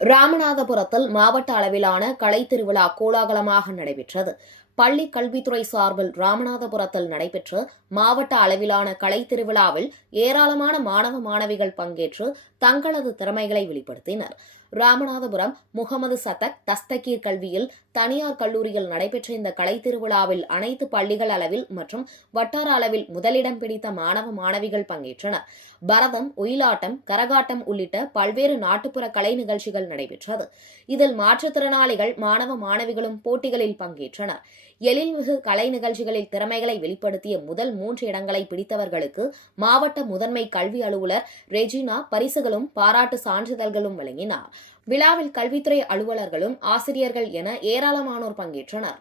ராமநாதபுரத்தில் மாவட்ட அளவிலான கலை திருவிழா கோலாகலமாக நடைபெற்றது. பள்ளி கல்வித்துறை சார்பில் ராமநாதபுரத்தில் நடைபெற்ற மாவட்ட அளவிலான கலை திருவிழாவில் ஏராளமான மாணவ மாணவிகள் பங்கேற்று தங்களது திறமைகளை வெளிப்படுத்தினர். ராமநாதபுரம் முகமது சதக் தஸ்தகீர் கல்வியில் தனியார் கல்லூரியில் நடைபெற்ற இந்த கலை திருவிழாவில் அனைத்து பள்ளிகள் அளவில் மற்றும் வட்டார அளவில் முதலிடம் பிடித்த மாணவ மாணவிகள் பங்கேற்றனர். பரதம், ஒயிலாட்டம், கரகாட்டம் உள்ளிட்ட பல்வேறு நாட்டுப்புற கலை நிகழ்ச்சிகள் நடைபெற்றது. இதில் மாற்றுத்திறனாளிகள் மாணவ மாணவிகளும் போட்டிகளில் பங்கேற்றனர். எழில்மிகு கலை நிகழ்ச்சிகளில் திறமைகளை வெளிப்படுத்திய முதல் 3 இடங்களை பிடித்தவர்களுக்கு மாவட்ட முதன்மை கல்வி அலுவலர் ரெஜினா பரிசுகளும் பாராட்டு சான்றிதழ்களும் வழங்கினார். விழாவில் கல்வித்துறை அலுவலர்களும் ஆசிரியர்கள் என ஏராளமானோர் பங்கேற்றனர்.